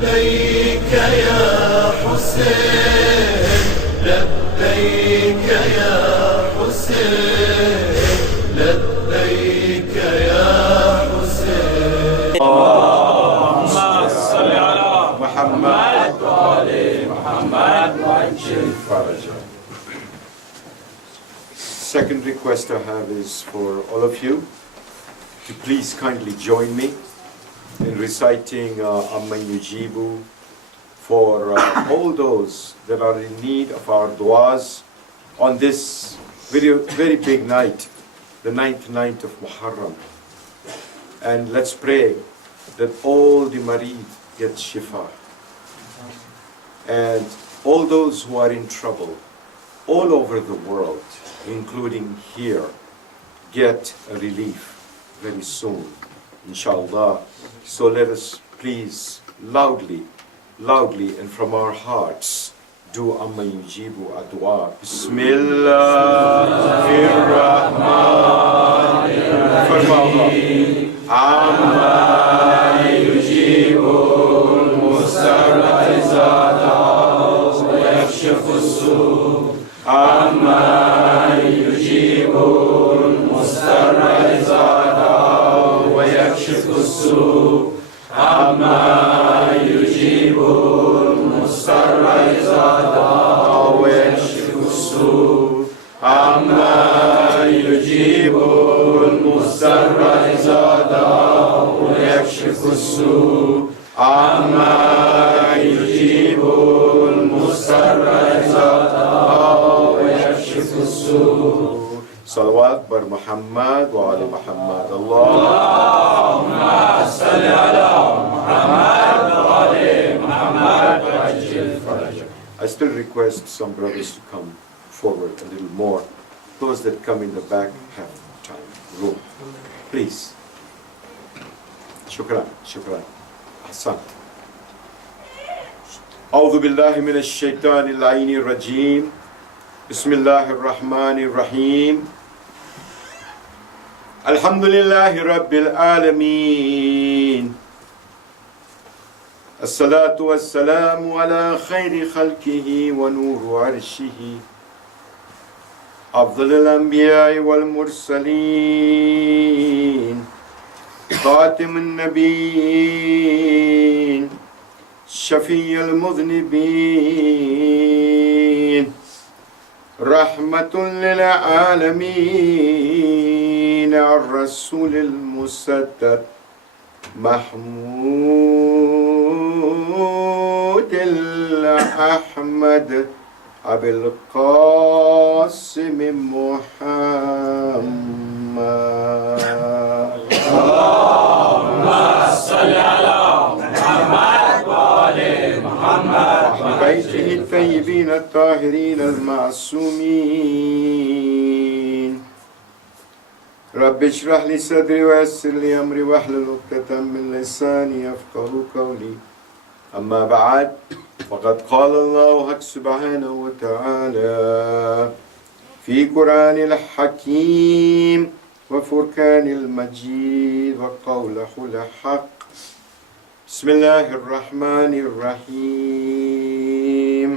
لبيك يا حسين لبيك يا حسين لبيك يا حسين اللهم صل على محمد وآل محمد وعجل فرجه. Second request I have is for all of you to please kindly join me in reciting Amma Yujibu for all those that are in need of our du'as on this very big night, the 9th night of Muharram. And let's pray that all the marid get shifa. And all those who are in trouble all over the world, including here, get a relief very soon, inshallah. So let us please loudly and from our hearts do Amma Yujibu a dua. Bismillahirrahmanirrahim. Amma Yujibu al-Mustarra iza da'a wa yakshifu as-su'. Amma Yujibu al-Mustarra iza da'a wa yakshifu as-su'. Amma yujibu al-mustarra iza da'a wa yakshifu as-su'. Amma yujibu al-mustarra iza da'a wa yakshifu as-su'. Amma yujibu al-mustarra iza da'a wa yakshifu as-su'. Salawat bar Muhammad wa ali Muhammad. Allahumma salli ala Muhammad wa ali Muhammad wa ajil farajah. I still request some brothers to come forward a little more. Those that come in the back have time, room. Please. Shukran. Ahsan. أعوذ بالله من الشيطان اللعين الرجيم. بسم الله الرحمن الرحيم. الحمد لله رب العالمين. الصلاة والسلام على خير خلقه ونور عرشه أفضل الأنبياء والمرسلين خاتم النبيين شفيع المذنبين رحمة للعالمين الرسول المسدد محمود الأحمد أبي القاسم محمد. اللهم صل على محمد وآل محمد بيته الطيبين الطاهرين المعصومين. رب اشرح لي صدري ويسر لي أمري واحلل عقدة من لساني يفقهوا قولي. أما بعد فقد قال الله سبحانه وتعالى في قرآن الحكيم وفرقان المجيد وقوله الحق. بسم الله الرحمن الرحيم.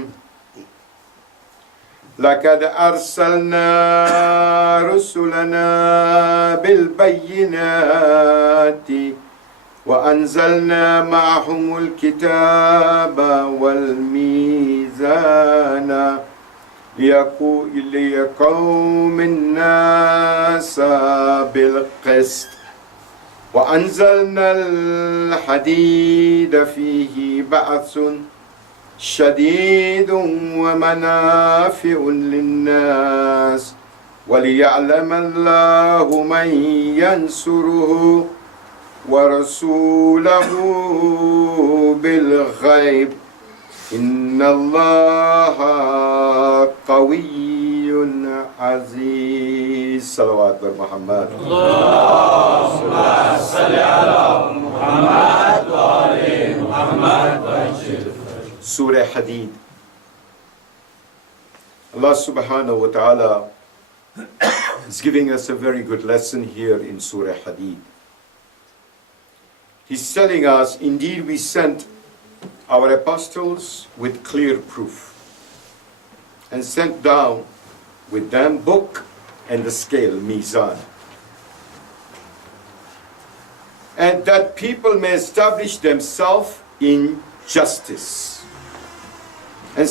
لقد أرسلنا رسلنا بالبينات وأنزلنا معهم الكتاب والميزان ليقوم الناس بالقسط وأنزلنا الحديد فيه بأس شديد ومنافع للناس وليعلم الله من ينصره ورسوله بالغيب إن الله قوي عزيز. صلوات محمد. اللهم صل على محمد وآل محمد وعجل. Surah Hadid. Allah subhanahu wa ta'ala is giving us a very good lesson here in Surah Hadid. He's telling us, indeed we sent our apostles with clear proof, and sent down with them book and the scale, Mizan, and that people may establish themselves in justice. And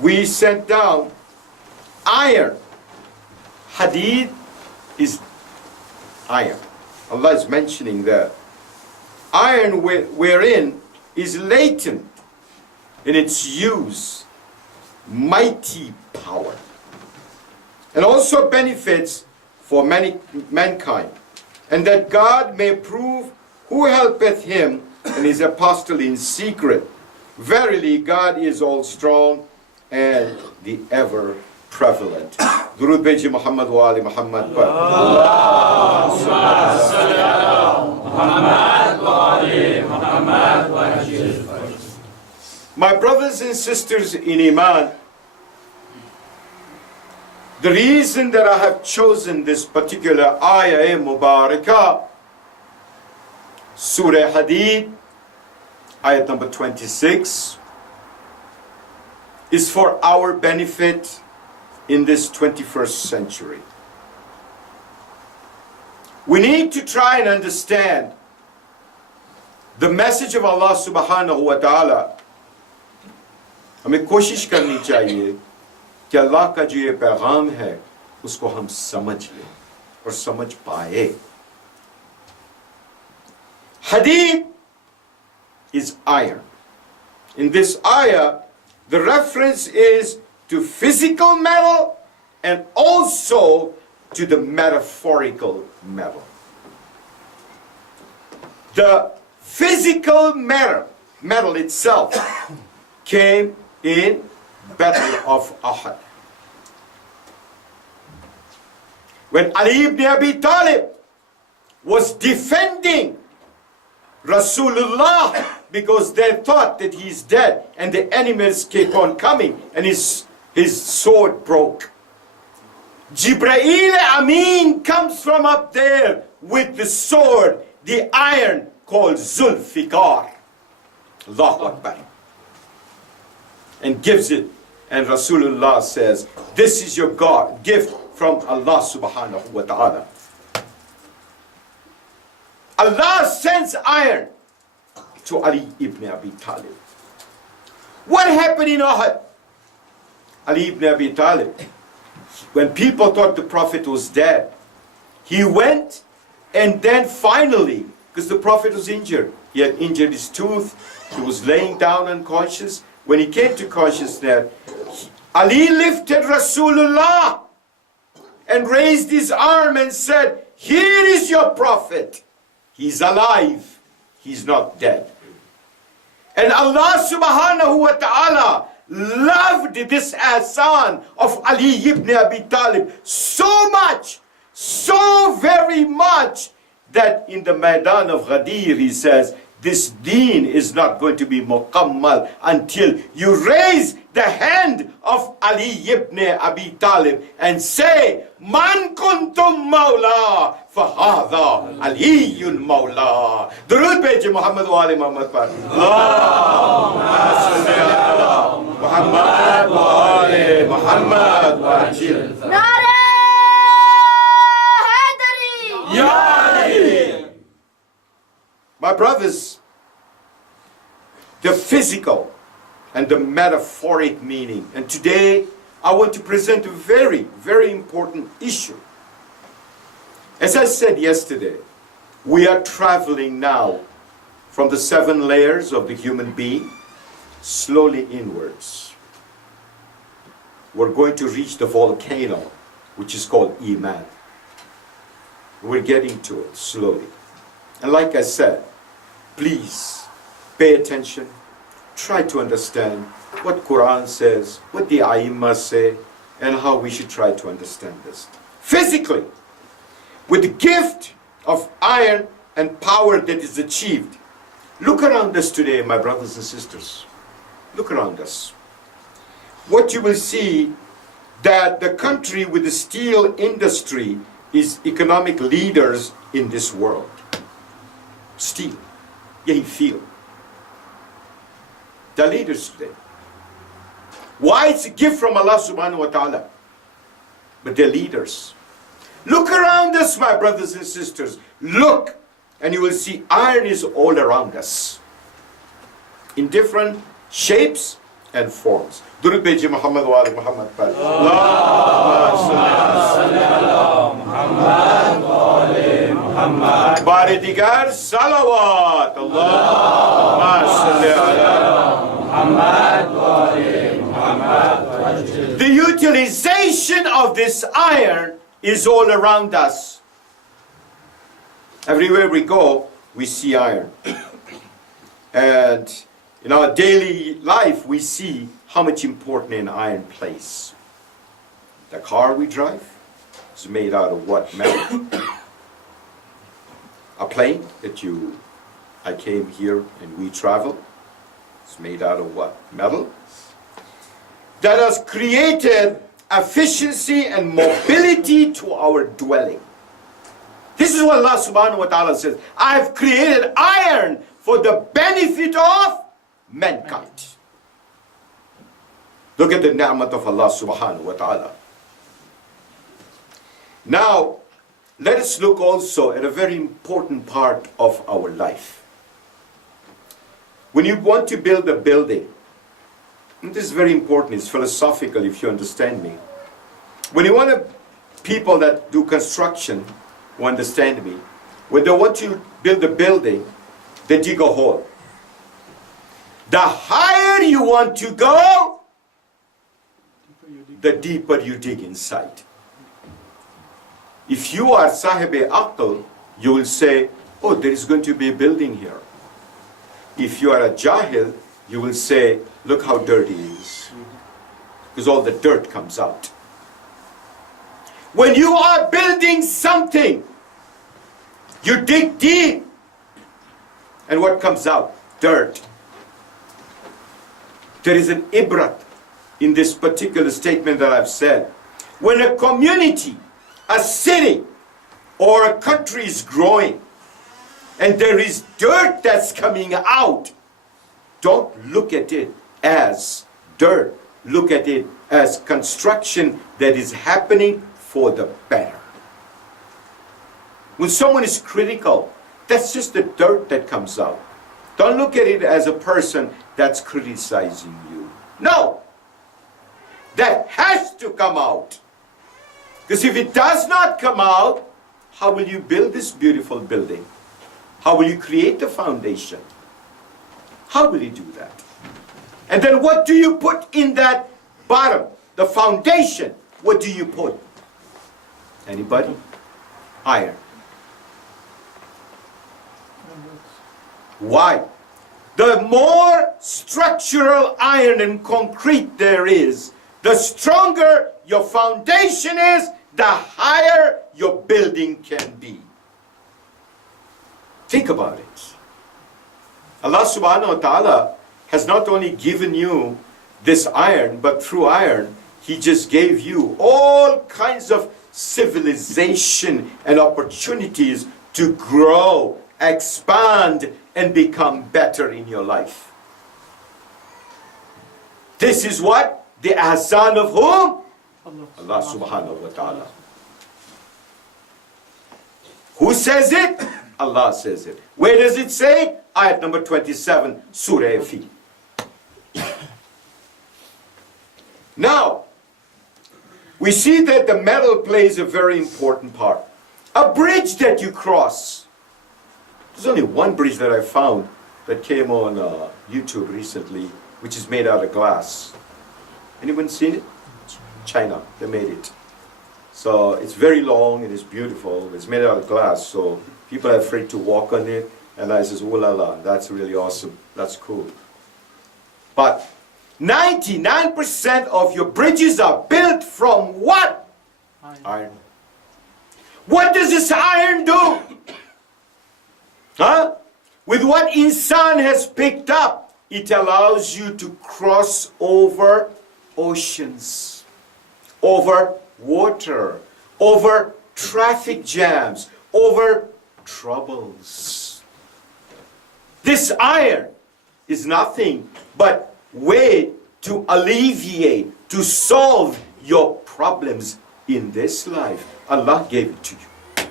we sent down iron. Hadid is iron. Allah is mentioning that. Iron wherein is latent in its use, mighty power, and also benefits for mankind, and that God may prove who helpeth him and his apostle in secret. Verily, God is all strong and the ever prevalent. Durud Beji Muhammad wa Ali Muhammad. Allahumma salli ala Muhammad wa ali Muhammad wa ajil. My brothers and sisters in Iman, the reason that I have chosen this particular ayah Mubarakah, Surah Hadid, ayat number 26, is for our benefit in this 21st century. We need to try and understand the message of Allah subhanahu wa ta'ala. ہمیں کوشش کرنی چاہیے کہ اللہ کا جو یہ پیغام ہے اس کو ہم سمجھ لیں اور سمجھ پائے. Hadid is iron. In this ayah, the reference is to physical metal and also to the metaphorical metal. The physical metal itself came in Battle of Uhud. When Ali ibn Abi Talib was defending Rasulullah because they thought that he's dead and the enemies kept on coming and his sword broke. Jibreel Amin comes from up there with the sword, the iron called Zulfikar. Allahu Akbar. And gives it. And Rasulullah says, this is your God, gift from Allah subhanahu wa ta'ala. Allah sends iron to Ali ibn Abi Talib. What happened in Uhud? Ali ibn Abi Talib, when people thought the Prophet was dead, he went and then finally, because the Prophet was injured, he had injured his tooth, he was laying down unconscious. When he came to consciousness, Ali lifted Rasulullah and raised his arm and said, here is your Prophet. He's alive. He's not dead. And Allah subhanahu wa ta'ala loved this ahsan of Ali ibn Abi Talib so much, so very much, that in the Maidan of Ghadir he says, this deen is not going to be mukammal until you raise the hand of Ali ibn Abi Talib and say, Man kuntum mawla, fahadha Aliyun mawla. Durud Beji Muhammad wa Ali Muhammad par. Allahumma salli ala Muhammad wa Ali Muhammad wa ajil. Nare Haidari! Ya Ali! My brothers, the physical and the metaphoric meaning. And today, I want to present a very, very important issue. As I said yesterday, we are traveling now from the 7 layers of the human being, slowly inwards. We're going to reach the volcano, which is called Iman. We're getting to it slowly. And like I said, please pay attention, try to understand what Quran says, what the Aimma say, and how we should try to understand this. Physically, with the gift of iron and power that is achieved. Look around us today, my brothers and sisters. Look around us. What you will see, that the country with the steel industry is economic leaders in this world. Steel. Yahi feel. The leaders today. Why? It's a gift from Allah subhanahu wa ta'ala. But they're leaders. Look around us, my brothers and sisters. Look, and you will see iron is all around us. In different shapes and forms. Durud Beji Muhammad wa ali Muhammad. Bari digar salawat. Allahumma salli ala Muhammad wa ali Muhammad. The utilization of this iron is all around us. Everywhere we go, we see iron. And in our daily life, we see how much important an iron plays. The car we drive is made out of what? Metal. A plane that I came here and we travel, it's made out of what? Metal. That has created efficiency and mobility to our dwelling. This is what Allah subhanahu wa ta'ala says. I have created iron for the benefit of mankind. Look at the ni'mat of Allah subhanahu wa ta'ala. Now, let us look also at a very important part of our life. When you want to build a building, and this is very important, it's philosophical if you understand me. When you want people that do construction, who understand me, when they want to build a building, they dig a hole. The higher you want to go, the deeper you dig inside. If you are Sahib-e Aql, you will say, oh, there is going to be a building here. If you are a Jahil, you will say, look how dirty it is. Because all the dirt comes out. When you are building something, you dig deep. And what comes out? Dirt. There is an ibrat in this particular statement that I've said. When a community, a city, or a country is growing, and there is dirt that's coming out, don't look at it as dirt. Look at it as construction that is happening for the better. When someone is critical, that's just the dirt that comes out. Don't look at it as a person that's criticizing you. No! That has to come out. Because if it does not come out, how will you build this beautiful building? How will you create the foundation? How will you do that? And then what do you put in that bottom? The foundation. What do you put? Anybody? Iron. Why? The more structural iron and concrete there is, the stronger your foundation is, the higher your building can be. Think about it. Allah subhanahu wa ta'ala has not only given you this iron, but through iron, He just gave you all kinds of civilization and opportunities to grow, expand, and become better in your life. This is what? The ahsan of whom? Allah subhanahu wa ta'ala. Who says it? Allah says it. Where does it say? Ayat number 27, Surah Fil. Now, we see that the metal plays a very important part. A bridge that you cross. There's only one bridge that I found that came on YouTube recently, which is made out of glass. Anyone seen it? China, they made it. So it's very long and it's beautiful. It's made out of glass, so people are afraid to walk on it. And I says, oh la la, that's really awesome. That's cool. But 99% of your bridges are built from what? Iron. What does this iron do? Huh? With what insan has picked up, it allows you to cross over oceans, over water, over traffic jams, over troubles. This iron is nothing but way to alleviate, to solve your problems in this life. Allah gave it to you.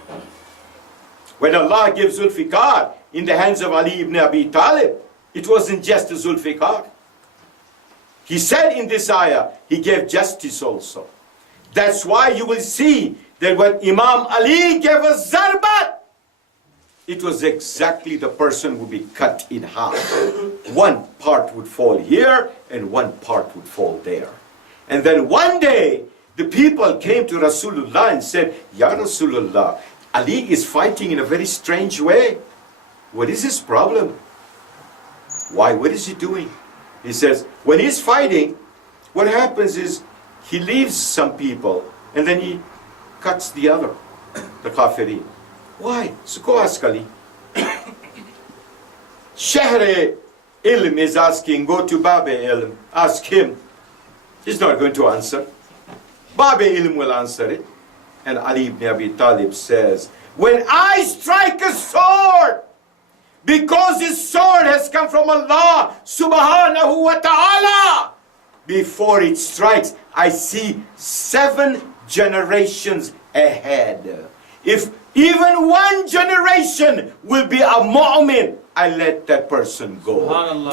When Allah gave Zulfiqar in the hands of Ali ibn Abi Talib, it wasn't just a Zulfiqar. He said in this ayah, he gave justice also. That's why you will see that when Imam Ali gave a zarbat, it was exactly the person would be cut in half. One part would fall here and one part would fall there. And then one day, the people came to Rasulullah and said, Ya Rasulullah, Ali is fighting in a very strange way. What is his problem? Why? What is he doing? He says, when he's fighting, what happens is he leaves some people and then he cuts the other, the kafirin. Why? So go ask Ali. Shahr Ilm is asking, go to Bab Ilm, ask him. He's not going to answer. Bab Ilm will answer it. And Ali ibn Abi Talib says, when I strike a sword, because this sword has come from Allah subhanahu wa ta'ala, before it strikes, I see 7 generations ahead. If even one generation will be a mu'min, I let that person go.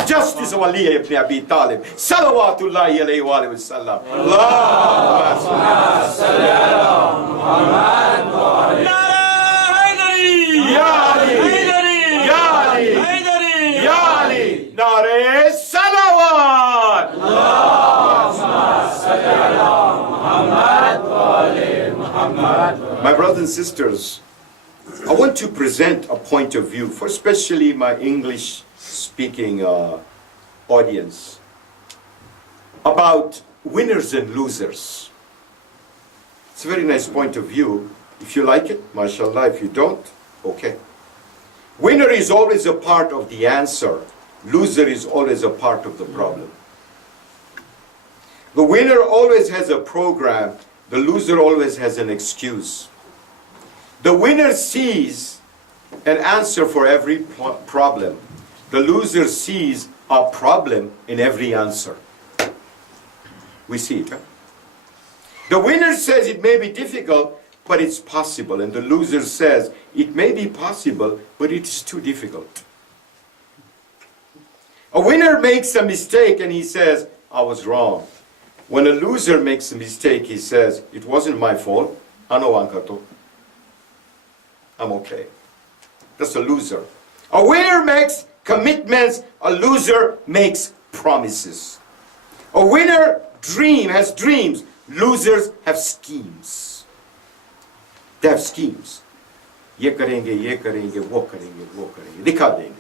Justice of Ali ibn Abi Talib. Salawatullahi alayhi wa sallam. Allahumma salli ala Muhammad. Ya Ali. Ya Ali. Ya Ali. Nare salawat. Allahumma salli ala Muhammad wa ali Muhammad. My brothers and sisters, I want to present a point of view for especially my English-speaking audience about winners and losers. It's a very nice point of view. If you like it, mashallah. If you don't, okay. Winner is always a part of the answer. Loser is always a part of the problem. The winner always has a program. The loser always has an excuse. The winner sees an answer for every problem. The loser sees a problem in every answer. We see it, huh? The winner says it may be difficult, but it's possible. And the loser says it may be possible, but it is too difficult. A winner makes a mistake and he says, I was wrong. When a loser makes a mistake, he says, it wasn't my fault. Ano ankato. I'm okay. That's a loser. A winner makes commitments. A loser makes promises. A winner has dreams. Losers have schemes. They have schemes. Ye karenge, wo karenge. Dikha denge.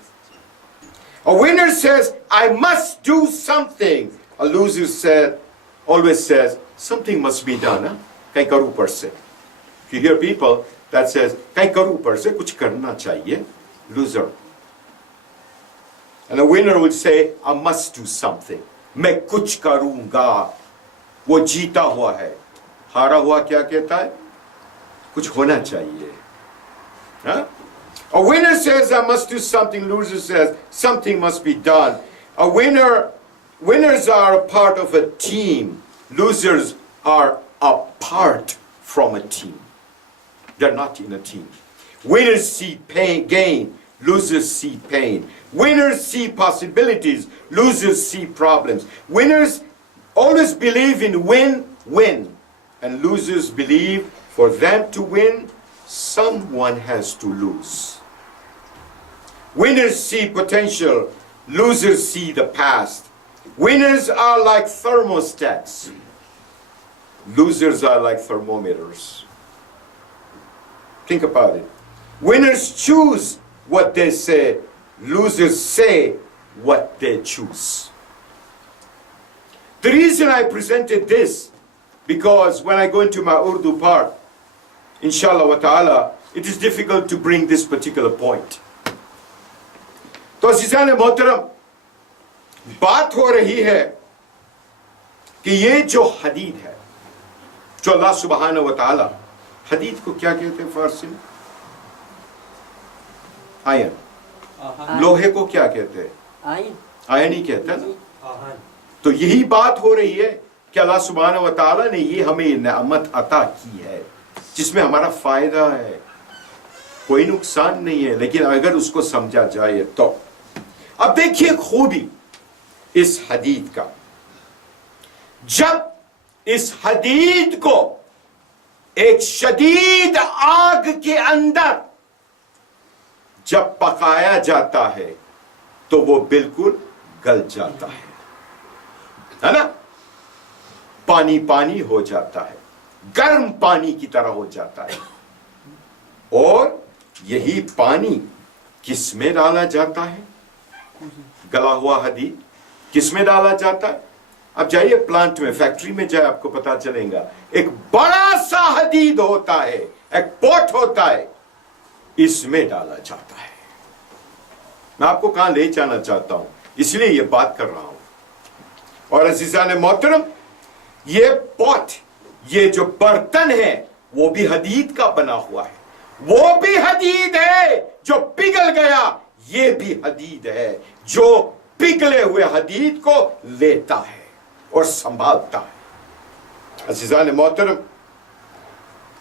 A winner says, I must do something. A loser always says, something must be done. Huh? Kai karu par se. If you hear people that says, kai karu par se, kuch karna chahiye. Loser. And a winner would say, I must do something. Main kuch karunga. Wo jeeta hua hai. Hara hua kya kehta hai? Kuch hona chahiye. Huh? A winner says, I must do something. Loser says, something must be done. Winners are a part of a team. Losers are apart from a team. They're not in a team. Winners see gain. Losers see pain. Winners see possibilities. Losers see problems. Winners always believe in win-win. And losers believe for them to win, someone has to lose. Winners see potential. Losers see the past. Winners are like thermostats. Losers are like thermometers. Think about it. Winners choose what they say. Losers say what they choose. The reason I presented this, because when I go into my Urdu part, inshallah wa ta'ala, it is difficult to bring this particular point. تو عزیزان محترم بات ہو رہی ہے کہ یہ جو حدید ہے جو اللہ سبحانہ و تعالی حدید کو کیا کہتے ہیں فارسی میں؟ آئین. لوہے کو کیا کہتے ہیں؟ آئین ہی کہتے ہیں. تو یہی بات ہو رہی ہے کہ اللہ سبحانہ و تعالیٰ نے یہ ہمیں نعمت عطا کی ہے جس میں ہمارا فائدہ ہے، کوئی نقصان نہیں ہے، لیکن اگر اس کو سمجھا جائے تو۔ اب دیکھیے خوبی اس حدید کا، جب اس حدید کو ایک شدید آگ کے اندر جب پکایا جاتا ہے تو وہ بالکل گل جاتا ہے نا، پانی پانی ہو جاتا ہے، گرم پانی کی طرح ہو جاتا ہے۔ اور یہی پانی کس میں ڈالا جاتا ہے؟ گلا ہوا حدید کس میں ڈالا جاتا ہے؟ اب جائیے پلانٹ میں، فیکٹری میں جائے، آپ کو پتا چلے گا ایک بڑا سا حدید ہوتا ہے، ایک پوٹ ہوتا ہے، اس میں ڈالا جاتا ہے۔ میں آپ کو کہاں لے جانا چاہتا ہوں، اس لیے یہ بات کر رہا ہوں۔ اور عزیزان محترم، یہ پوٹ، یہ جو برتن ہے وہ بھی حدید کا بنا ہوا ہے، وہ بھی حدید ہے جو پگھل گیا، یہ بھی حدید ہے جو پگھلے ہوئے حدید کو لیتا ہے اور سنبھالتا ہے۔ عزیزان محترم،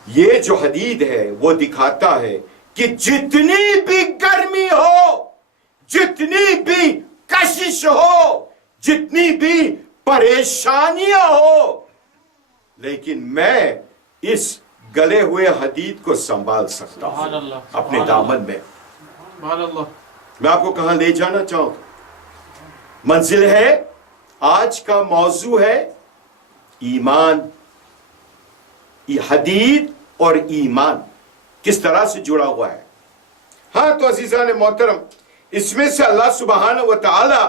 یہ جو حدید ہے وہ دکھاتا ہے کہ جتنی بھی گرمی ہو، جتنی بھی کشش ہو، جتنی بھی پریشانیاں ہو، لیکن میں اس گلے ہوئے حدید کو سنبھال سکتا ہوں اپنے دامن میں۔ میں آپ کو کہاں لے جانا چاہوں گا، منزل ہے، آج کا موضوع ہے ایمان، حدید اور ایمان کس طرح سے جڑا ہوا ہے۔ ہاں تو عزیزان محترم، اس میں سے اللہ سبحانہ و تعالی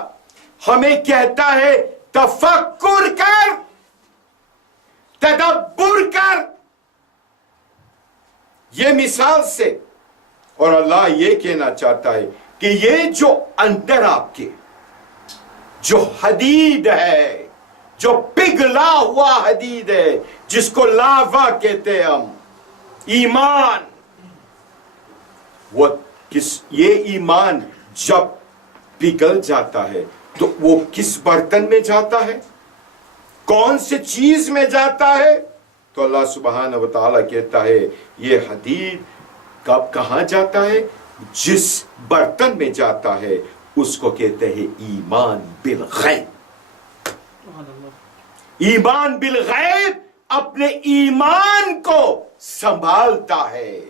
ہمیں کہتا ہے تفکر کر، تدبر کر، یہ مثال سے۔ اور اللہ یہ کہنا چاہتا ہے کہ یہ جو اندر آپ کے جو حدید ہے، جو پگھلا ہوا حدید ہے، جس کو لاوا کہتے ہیں ہم، ایمان، یہ ایمان جب پگھل جاتا ہے تو وہ کس برتن میں جاتا ہے، کون سے چیز میں جاتا ہے؟ تو اللہ سبحانہ و تعالیٰ کہتا ہے یہ حدید کب کہاں جاتا ہے؟ جس برتن میں جاتا ہے اس کو کہتے ہیں ایمان بالغیب۔ ایمان بالغیب اپنے ایمان کو سنبھالتا ہے،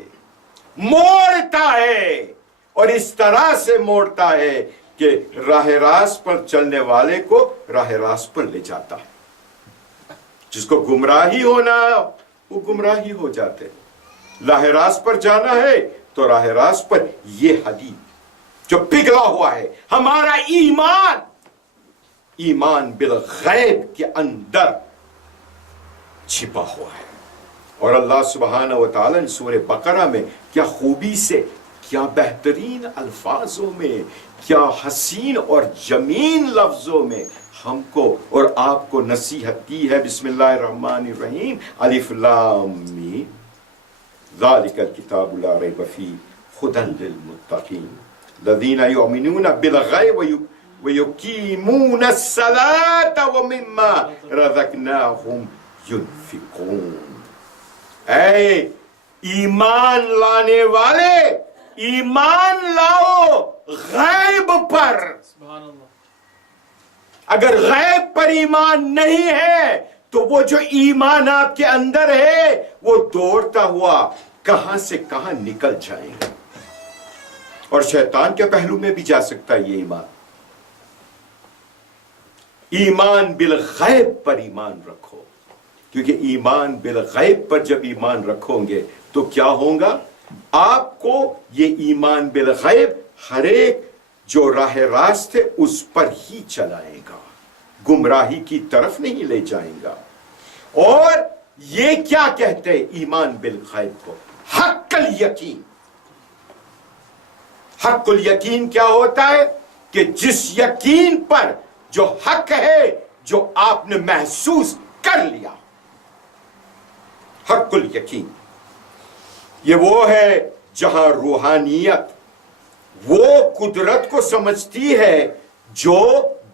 موڑتا ہے، اور اس طرح سے موڑتا ہے کہ راہ راست پر چلنے والے کو راہ راست پر لے جاتا ہے۔ جس کو گمراہی ہونا وہ گمراہی ہو جاتے، راہ راست پر جانا ہے تو راہ راست پر یہ حدید جو پگھلا ہوا ہے ہمارا ایمان، ایمان بالغیب کے اندر چھپا ہوا ہے۔ اور اللہ سبحانہ و تعالیٰ نے سورہ بقرہ میں کیا خوبی سے، کیا بہترین الفاظوں میں، کیا حسین اور جمین لفظوں میں ہم کو اور آپ کو نصیحت دی ہے۔ بسم اللہ الرحمن الرحیم، الف لام میم، ذالک الکتاب لا ریب فیہ ھدی للمتقین الذین یؤمنون بالغیب ویقیمون الصلاۃ ومما رزقناہم ینفقون۔ اے ایمان لانے والے، ایمان لاؤ غیب پر۔ اگر غیب پر ایمان نہیں ہے تو وہ جو ایمان آپ کے اندر ہے وہ دوڑتا ہوا کہاں سے کہاں نکل جائے گا، اور شیطان کے پہلو میں بھی جا سکتا ہے یہ ایمان۔ ایمان بالغیب پر ایمان رکھو، کیونکہ ایمان بالغیب پر جب ایمان رکھو گے تو کیا ہوگا؟ آپ کو یہ ایمان بالغیب ہر ایک جو راہ راست ہے اس پر ہی چلائے گا، گمراہی کی طرف نہیں لے جائیں گا۔ اور یہ کیا کہتے ہیں ایمان بالغیب کو؟ حق الیقین۔ حق الیقین کیا ہوتا ہے؟ کہ جس یقین پر جو حق ہے، جو آپ نے محسوس کر لیا، حق الیقین۔ یہ وہ ہے جہاں روحانیت وہ قدرت کو سمجھتی ہے جو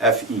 Fe,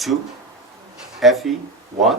2 Fe 1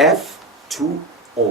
F2O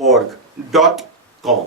.org.com।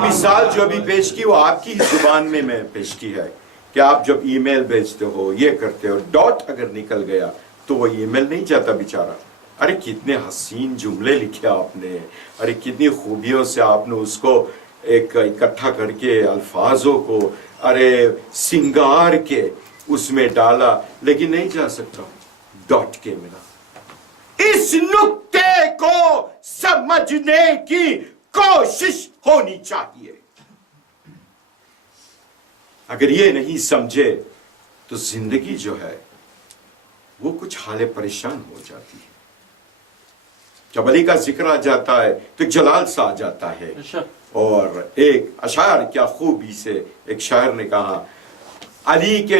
مثال جو ابھی پیش کی وہ آپ کی ہی زبان میں پیش کی ہے کہ آپ جب ای میل بھیجتے ہو یہ کرتے ہو ڈاٹ اگر نکل گیا تو وہ ای میل نہیں جاتا بیچارہ. ارے کتنے حسین جملے لکھے آپ نے, ارے کتنی خوبیوں سے آپ نے اس کو ایک اکٹھا کر کے الفاظوں کو ارے سنگار کے اس میں ڈالا, لیکن نہیں جا سکتا, ڈاٹ کے ملا. اس نکتے کو سمجھنے کی کوشش ہونی چاہیے. اگر یہ نہیں سمجھے تو زندگی جو ہے وہ کچھ حال پریشان ہو جاتی ہے. جب علی کا ذکر آ جاتا ہے تو جلال سا آ جاتا ہے. اور ایک اشعار کیا خوبی سے ایک شاعر نے کہا, علی کے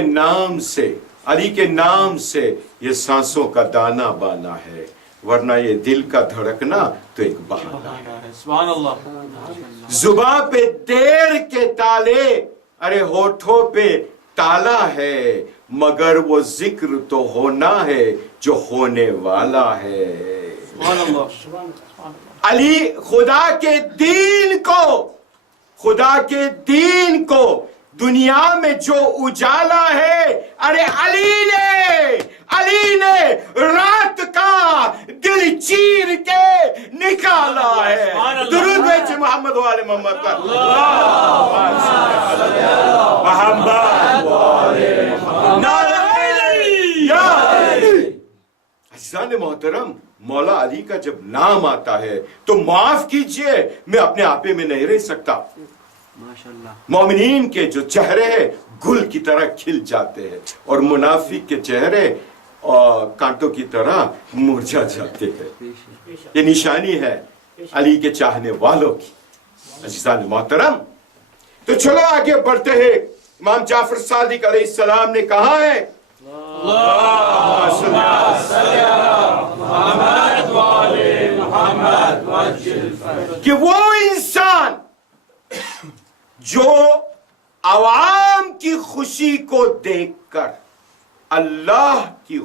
نام سے یہ سانسوں کا دانا بانا ہے, ورنہ یہ دل کا دھڑکنا تو ایک بہانہ ہے. سبحان اللہ. زباں پہ دیر کے تالے, ارے ہونٹوں پہ تالا ہے, مگر وہ ذکر تو ہونا ہے جو ہونے والا ہے. سبحان اللہ. علی خدا کے دین کو دنیا میں جو اجالا ہے, ارے علی نے رات کا دل چیر کے نکالا ہے. درود بھیجئے محمد والے محمد پر. عزیزان محترم, مولا علی کا جب نام آتا ہے تو معاف کیجئے میں اپنے آپے میں نہیں رہ سکتا. مومنین کے جو چہرے ہیں گل کی طرح کھل جاتے ہیں اور منافق کے چہرے کانٹوں کی طرح مرجھا جاتے ہیں. یہ نشانی ہے علی کے چاہنے والوں کی. عزیزان محترم, تو چلو آگے بڑھتے ہیں. امام جعفر صادق علیہ السلام نے کہا ہے کہ وہ انسان جو عوام کی خوشی کو دیکھ کر اللہ کی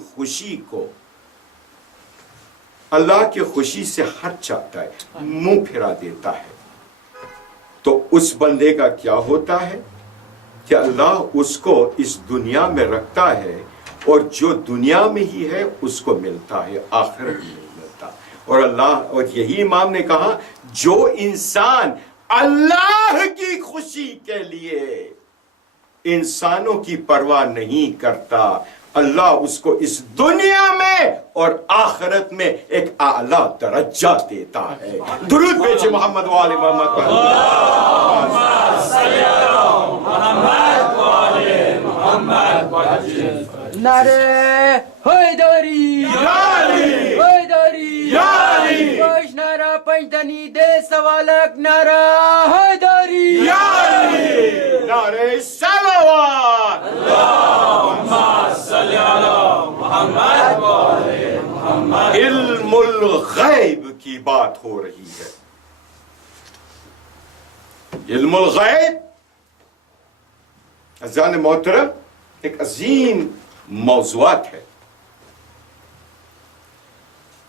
خوشی سے ہٹ جاتا ہے, منہ پھرا دیتا ہے, تو اس بندے کا کیا ہوتا ہے کہ اللہ اس کو اس دنیا میں رکھتا ہے, اور جو دنیا میں ہی ہے اس کو ملتا ہے, آخرت میں نہیں ملتا. اور یہی امام نے کہا جو انسان اللہ کی خوشی کے لیے انسانوں کی پرواہ نہیں کرتا, اللہ اس کو اس دنیا میں اور آخرت میں ایک اعلیٰ درجہ دیتا ہے. درود بھیجئے محمد والے محمد پر. نعرے حیدری پنج نعرہ پنجتنی دے سوالک نعرہ حیدری نعرہ صلوات. علم الغیب کی بات ہو رہی ہے. علم الغیب عزیزان محترم ایک عظیم موضوعات ہے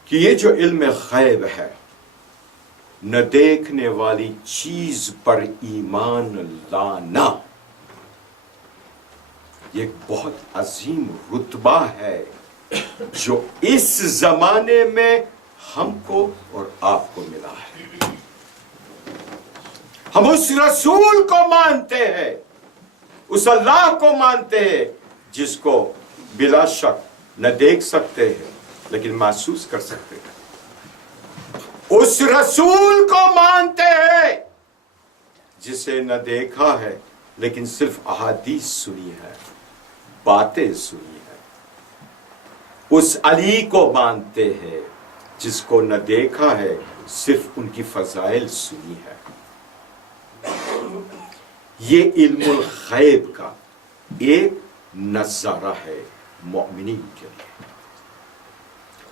کہ یہ جو علم غیب ہے, نہ دیکھنے والی چیز پر ایمان لانا, یہ ایک بہت عظیم رتبہ ہے جو اس زمانے میں ہم کو اور آپ کو ملا ہے. ہم اس رسول کو مانتے ہیں, اس اللہ کو مانتے ہیں جس کو بلا شک نہ دیکھ سکتے ہیں لیکن محسوس کر سکتے ہیں. اس رسول کو مانتے ہیں جسے نہ دیکھا ہے لیکن صرف احادیث سنی ہے, باتیں سنی ہے. اس علی کو مانتے ہیں جس کو نہ دیکھا ہے, صرف ان کی فضائل سنی ہے. یہ علم الغیب کا ایک نظارہ ہے مومنین کے لیے.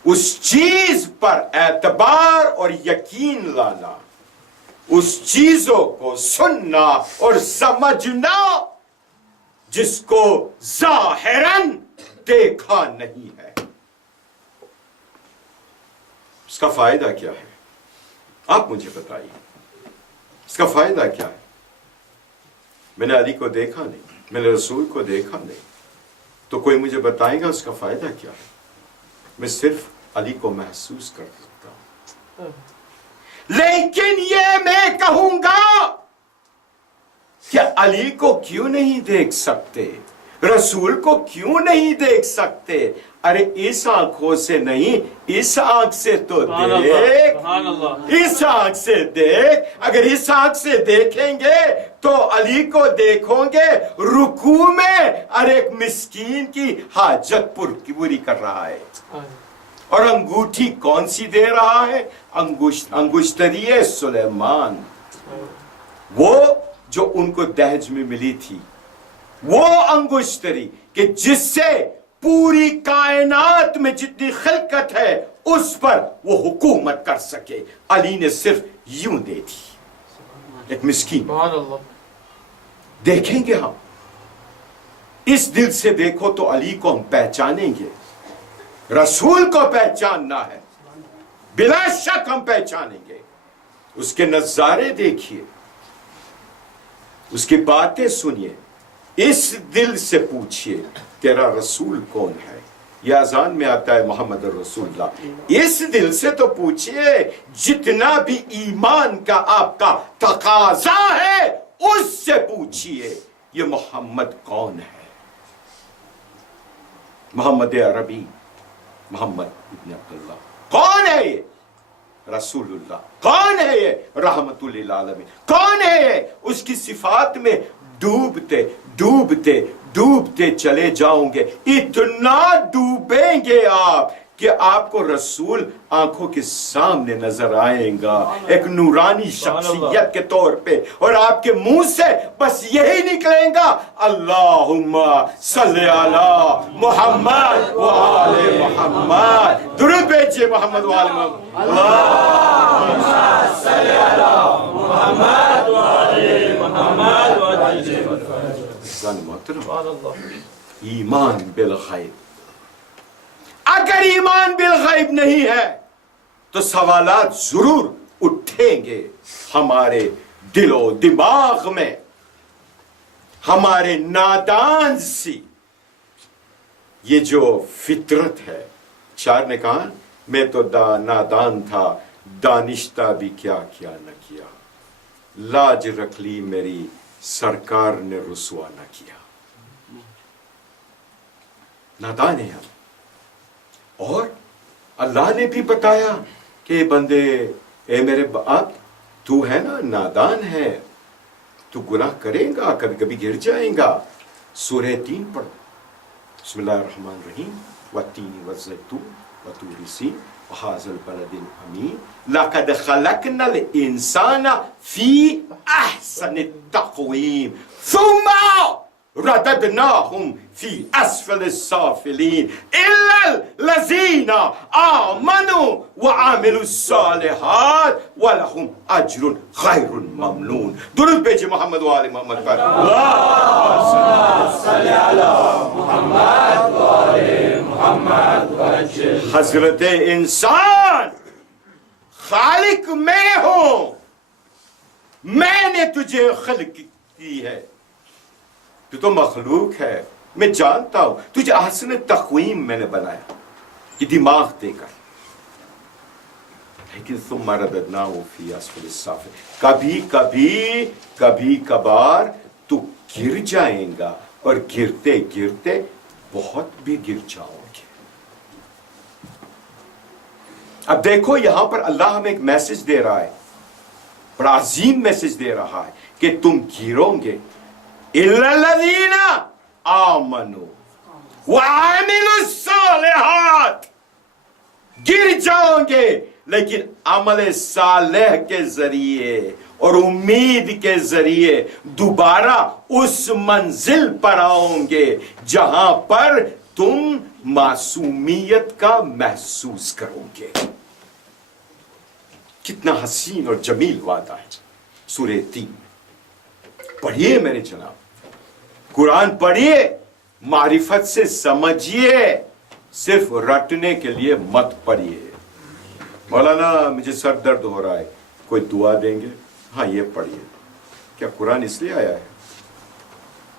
اس چیز پر اعتبار اور یقین لانا, اس چیزوں کو سننا اور سمجھنا جس کو ظاہراً دیکھا نہیں ہے. اس کا فائدہ کیا ہے؟ آپ مجھے بتائیے, اس کا فائدہ کیا ہے؟ میں نے علی کو دیکھا نہیں, میں نے رسول کو دیکھا نہیں, تو کوئی مجھے بتائے گا اس کا فائدہ کیا ہے؟ میں صرف علی کو محسوس کر سکتا ہوں. لیکن یہ میں کہوں گا کہ علی کو کیوں نہیں دیکھ سکتے, رسول کو کیوں نہیں دیکھ سکتے؟ ارے اس آنکھوں سے نہیں, اس آنکھ سے تو دیکھ, اس آنکھ سے دیکھ. اگر اس آنکھ سے دیکھیں گے تو علی کو دیکھو گے رکوع میں, ارے ایک مسکین کی حاجت پوری کر رہا ہے. اور انگوٹھی کون سی دے رہا ہے؟ انگشتری سلیمان, وہ جو ان کو دہج میں ملی تھی, وہ انگشتری کہ جس سے پوری کائنات میں جتنی خلقت ہے اس پر وہ حکومت کر سکے. علی نے صرف یوں دے دی, ایک مسکین. دیکھیں گے ہم, اس دل سے دیکھو تو علی کو ہم پہچانیں گے. رسول کو پہچاننا ہے, بلا شک ہم پہچانیں گے. اس کے نظارے دیکھیے, اس کی باتیں سنیے, اس دل سے پوچھئے تیرا رسول کون ہے. یہ اذان میں آتا ہے محمد رسول اللہ. اس دل سے تو پوچھئے, جتنا بھی ایمان کا آپ کا تقاضا ہے اس سے پوچھئے یہ محمد کون ہے. محمد عربی, محمد ابن عبداللہ کون ہے یہ؟ رسول اللہ کون ہے یہ؟ رحمت للعالمین کون ہے یہ؟ اس کی صفات میں ڈوبتے ڈوبتے ڈوبتے چلے جاؤں گے, اتنا ڈوبیں گے آپ کہ آپ کو رسول آنکھوں کے سامنے نظر آئیں گا ایک نورانی شخصیت کے طور پہ, اور آپ کے منہ سے بس یہی نکلیں گا اللہم صلی علی محمد و آل محمد. درود بھیجئے محمد و آل محمد. اللہم صلی علی محمد و آل محمد. ایمان بالغیب, اگر ایمان بالغیب نہیں ہے تو سوالات ضرور اٹھیں گے ہمارے دل و دماغ میں, ہمارے نادان سی یہ جو فطرت ہے. شاعر نے کہا میں تو نادان تھا, دانشتہ بھی کیا کیا نہ کیا, لاج رکھ لی میری سرکار نے رسوا نہ کیا. نادان ہے ہم. اور اللہ نے بھی بتایا کہ بندے اے میرے باپ تو ہے نا نادان ہے, تو گناہ کرے گا, کبھی کبھی گر جائیں گا. سورہ 3 پڑھ, بسم اللہ الرحمن الرحیم. والتین والزیتون وطور سین وهذا البلد الامین لقد خلقنا الانسان فی احسن التقویم ثم رددناهم فی اسفل السافلین الا الذین آمنوا وعملوا الصالحات ولهم اجر غیر ممنون. درود بھیجئے محمد و آل محمد پر. اللہم صلی علی محمد و آل محمد. حضرت انسان خالق میں ہوں, میں نے تجھے خلق کی ہے, تو مخلوق ہے, میں جانتا ہوں تجھے احسن تقویم میں نے بنایا یہ دماغ دے کر, لیکن ثم رددناہ فی اسفل السافلین, کبھی کبھار تو گر جائیں گا, اور گرتے گرتے بہت بھی گر جاؤ گے. اب دیکھو یہاں پر اللہ ہمیں ایک میسج دے رہا ہے, بڑا عظیم میسج دے رہا ہے کہ تم گرو گے. اِلَّا الَّذِينَ آمَنُوا وَعَمِلُوا الصَّالِحَاتِ, گر جاؤں گے لیکن عمل صالح کے ذریعے اور امید کے ذریعے دوبارہ اس منزل پر آؤں گے جہاں پر تم معصومیت کا محسوس کرو گے. کتنا حسین اور جمیل وعدہ ہے. سورہ 3 پڑھیے میرے جناب, قرآن پڑھیے, معرفت سے سمجھیے, صرف رٹنے کے لیے مت پڑھیے. مولانا مجھے سر درد ہو رہا ہے, کوئی دعا دیں گے؟ ہاں یہ پڑھیے. کیا قرآن اس لیے آیا ہے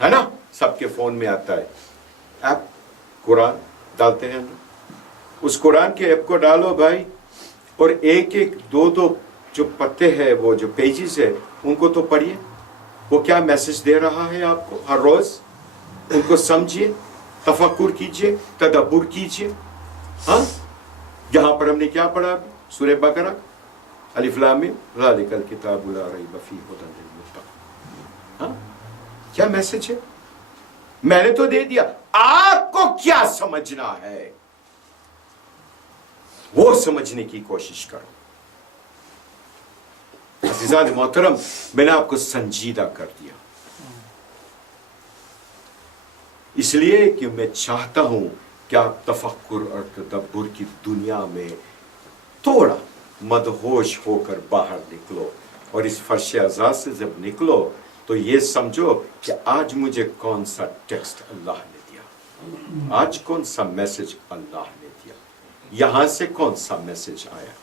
ہے نا, سب کے فون میں آتا ہے ایپ, قرآن ڈالتے ہیں, اس قرآن کے ایپ کو ڈالو بھائی, اور ایک ایک دو دو جو پتے ہیں, وہ جو پیجز ہے, ان کو تو پڑھیے, وہ کیا میسج دے رہا ہے آپ کو ہر روز, ان کو سمجھیے, تفکر کیجئے, تدبر کیجئے. ہاں, یہاں پر ہم نے کیا پڑھا, سورہ بقرہ, الف لام میم ذالک الکتاب لا ریب فیہ ھدی للمتقین. ہاں, کیا میسج ہے, میں نے تو دے دیا, آپ کو کیا سمجھنا ہے وہ سمجھنے کی کوشش کرو. عزیزان محترم, میں نے آپ کو سنجیدہ کر دیا, اس لیے کہ میں چاہتا ہوں کہ آپ تفکر اور تدبر کی دنیا میں تھوڑا مدہوش ہو کر باہر نکلو, اور اس فرش ازاں سے جب نکلو تو یہ سمجھو کہ آج مجھے کون سا ٹیکسٹ اللہ نے دیا, آج کون سا میسج اللہ نے دیا, یہاں سے کون سا میسج آیا,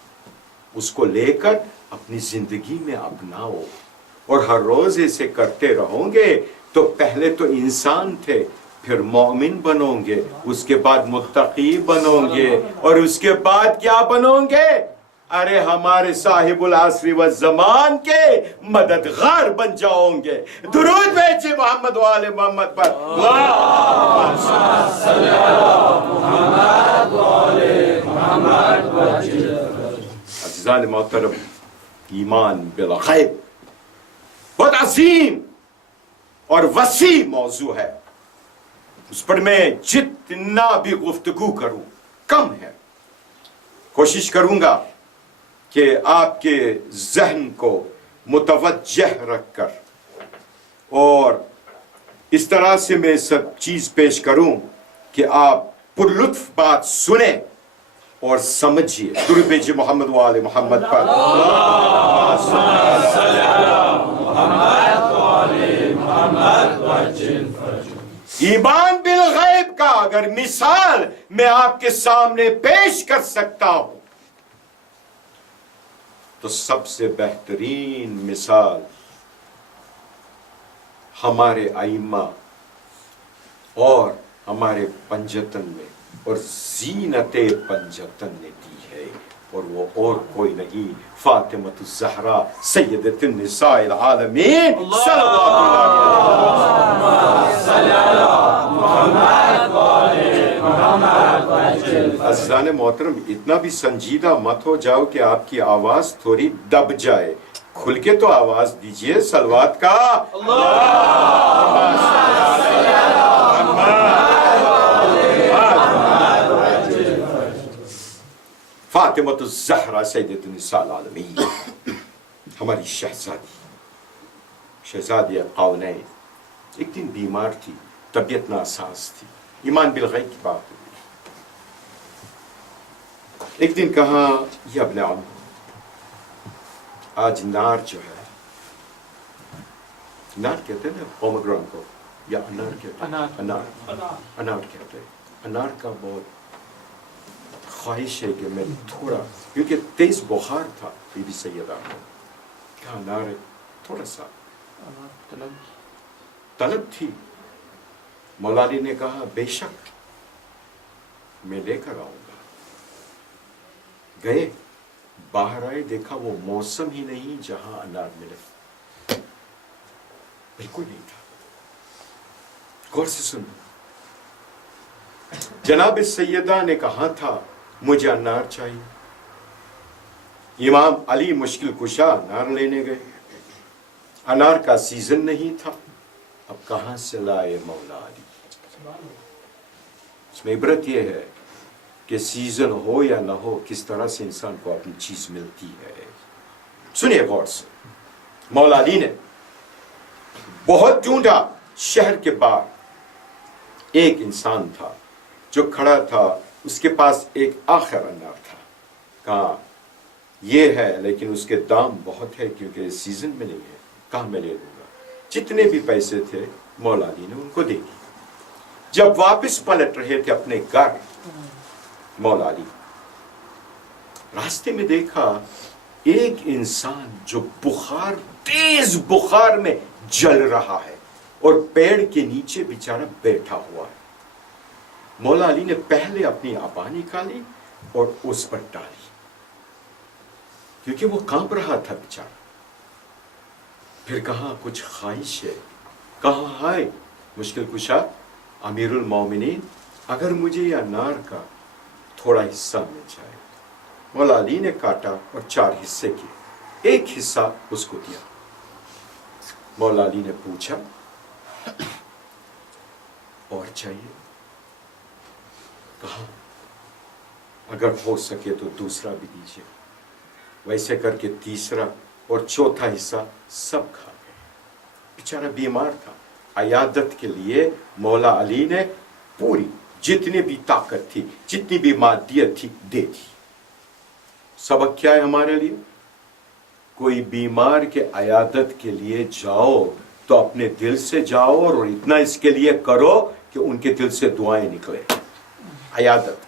اس کو لے کر اپنی زندگی میں اپناؤ. اور ہر روز اسے کرتے رہو گے تو پہلے تو انسان تھے, پھر مومن بنو گے, اس کے بعد متقی بنو گے, اور اس کے بعد کیا بنو گے, ارے ہمارے صاحب العصر والزمان کے مددگار بن جاؤ گے. درود بھیجیے محمد و آل محمد پر. عزیزان محترم, ایمان بالغیب بہت عظیم اور وسیع موضوع ہے, اس پر میں جتنا بھی گفتگو کروں کم ہے. کوشش کروں گا کہ آپ کے ذہن کو متوجہ رکھ کر, اور اس طرح سے میں سب چیز پیش کروں کہ آپ پر لطف بات سنیں اور سمجھیے. درود بھیجیے محمد و آل محمد پر. ایمان بالغیب کا اگر مثال میں آپ کے سامنے پیش کر سکتا ہوں تو سب سے بہترین مثال ہمارے ائمہ اور ہمارے پنجتن میں اور زینت پنجتن نے دی ہے, اور وہ اور کوئی نہیں, فاطمۃ الزہرا سیدۃ النساء العالمین صلی اللہ. عزیزان محترم, اتنا بھی سنجیدہ مت ہو جاؤ کہ آپ کی آواز تھوڑی دب جائے, کھل کے تو آواز دیجئے صلوات کا. فاطمۃ الزہرا سیدۃ النساء العالمین, ہماری شہزادی قونین, ایک دن بیمار تھی, طبیعت ناساز تھی, ایمان بالغیب کی بات ہوئی. ایک دن کہا, یا ابن عم, آج نار جو ہے, نار کہتے ہیں نا پومگران کو, یا انار کہتے ہیں, انار کہتے ہیں, انار کا بہت خواہش ہے کہ میں تھوڑا, کیونکہ تیز بخار تھا بی بی سیدہ کو, کہا انار تھوڑا سا طلب تھی. مولا علی نے کہا بے شک میں لے کر آؤں گا. گئے, باہر آئے, دیکھا وہ موسم ہی نہیں جہاں انار ملے, بالکل نہیں تھا. غور سے سن, جناب سیدہ نے کہا تھا مجھے انار چاہیے. امام علی مشکل کشا انار لینے گئے, انار کا سیزن نہیں تھا. اب کہاں سے لائے مولا علی؟ اس میں عبرت یہ ہے کہ سیزن ہو یا نہ ہو, کس طرح سے انسان کو اپنی چیز ملتی ہے. سنیے غور سے, مولا علی نے بہت ڈھونڈا. شہر کے باہر ایک انسان تھا جو کھڑا تھا, اس کے پاس ایک آخر انار تھا. کہا یہ ہے لیکن اس کے دام بہت ہے کیونکہ سیزن میں نہیں ہے, کہاں میں لے لوں گا. جتنے بھی پیسے تھے مولا علی نے ان کو دے دی. جب واپس پلٹ رہے تھے اپنے گھر, مولا علی راستے میں دیکھا ایک انسان جو بخار, تیز بخار میں جل رہا ہے, اور پیڑ کے نیچے بیچارہ بیٹھا ہوا ہے۔ مولا علی نے پہلے اپنی عبا نکالی اور اس پر ڈالی کیونکہ وہ کانپ رہا تھا بیچارہ۔ پھر کہا کچھ خواہش ہے؟ کہا ہائے مشکل کشا امیر المومنین، اگر مجھے یہ انار کا تھوڑا حصہ مل جائے۔ مولا علی نے کاٹا اور 4 حصے کیے، ایک حصہ اس کو دیا۔ مولا علی نے پوچھا اور چاہیے؟ کہا اگر ہو سکے تو دوسرا بھی دیجیے۔ ویسے کر کے تیسرا اور چوتھا حصہ سب کھا گئے۔ بیچارہ بیمار تھا، عیادت کے لیے مولا علی نے پوری جتنی بھی طاقت تھی، جتنی بھی مادیت تھی دے دی۔ سبق کیا ہے ہمارے لیے؟ کوئی بیمار کے عیادت کے لیے جاؤ تو اپنے دل سے جاؤ اور اتنا اس کے لیے کرو کہ ان کے دل سے دعائیں نکلے۔ عیادت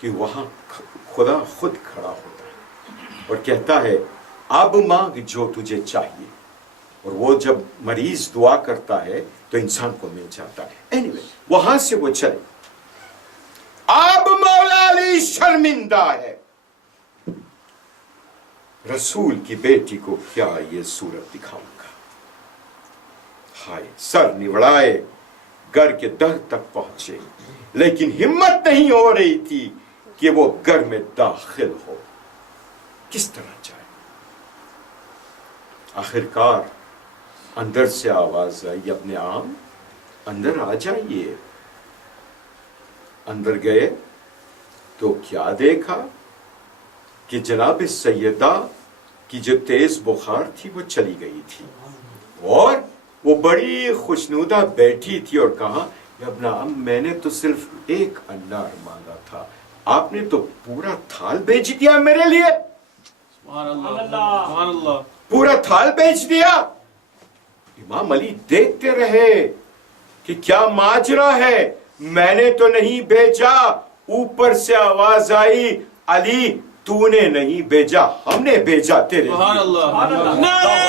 کہ وہاں خدا خود کھڑا ہوتا ہے اور کہتا ہے اب مانگ جو تجھے چاہیے، اور وہ جب مریض دعا کرتا ہے تو انسان کو مل جاتا ہے۔ anyway، وہاں سے وہ چلے۔ اب مولا علی شرمندہ ہے، رسول کی بیٹی کو کیا یہ صورت دکھاؤں گا۔ ہائے، سر نوڑائے گھر کے در تک پہنچے، لیکن ہمت نہیں ہو رہی تھی کہ وہ گھر میں داخل ہو۔ کس طرح جائے؟ آخرکار اندر سے آواز آئی، اپنے عام اندر آ جائیے۔ اندر گئے تو کیا دیکھا کہ جناب سیدہ کی جو تیز بخار تھی وہ چلی گئی تھی، اور وہ بڑی خوشنودہ بیٹھی تھی اور کہا یا ابن عم، میں نے تو صرف ایک انار مانگا تھا، آپ نے تو پورا تھال بیچ دیا میرے لیے۔ سبحان اللہ، سبحان اللہ، پورا تھال بیچ دیا۔ امام علی دیکھتے رہے کہ کیا ماجرا ہے، میں نے تو نہیں بیچا۔ اوپر سے آواز آئی، علی تو نے نہیں بیچا، ہم نے بیچا تیرے لیے۔ سبحان اللہ،